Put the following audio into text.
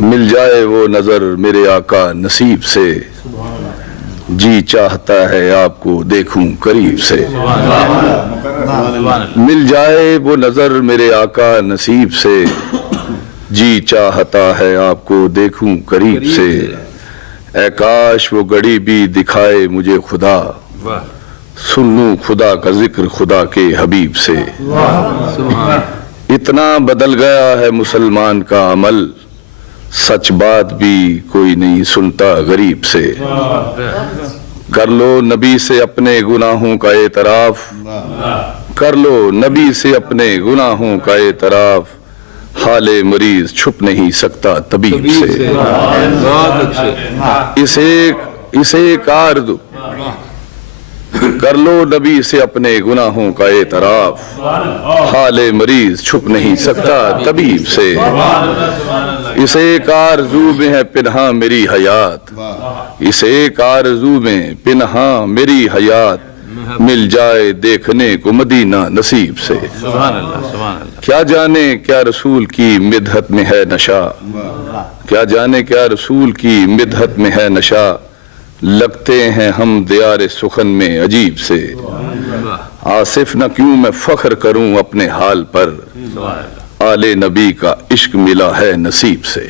مل جائے وہ نظر میرے آقا نصیب سے، جی چاہتا ہے آپ کو دیکھوں قریب سے۔ مل جائے وہ نظر میرے آقا نصیب سے، جی چاہتا ہے آپ کو دیکھوں قریب سے۔ اے کاش وہ گھڑی بھی دکھائے مجھے خدا، سن لوں خدا کا ذکر خدا کے حبیب سے۔ اتنا بدل گیا ہے مسلمان کا عمل، سچ بات بھی کوئی نہیں سنتا غریب سے۔ کر لو نبی سے اپنے گناہوں کا اعتراف، کر لو نبی سے اپنے گناہوں کا اعتراف، حال مریض چھپ نہیں سکتا طبیب سے۔ اسے کارد کر لو نبی سے اپنے گناہوں کا اعتراف، حال مریض چھپ نہیں سکتا طبیب سے۔ اس ایک آرزو میں ہے پنہاں میری حیات، اس ایک آرزو میں پنہاں میری حیات، مل جائے دیکھنے کو مدینہ نصیب سے۔ کیا جانے کیا رسول کی مدحت میں ہے نشا، کیا جانے کیا رسول کی مدحت میں ہے نشا، لگتے ہیں ہم دیار سخن میں عجیب سے۔ آصف نہ کیوں میں فخر کروں اپنے حال پر، آل نبی کا عشق ملا ہے نصیب سے۔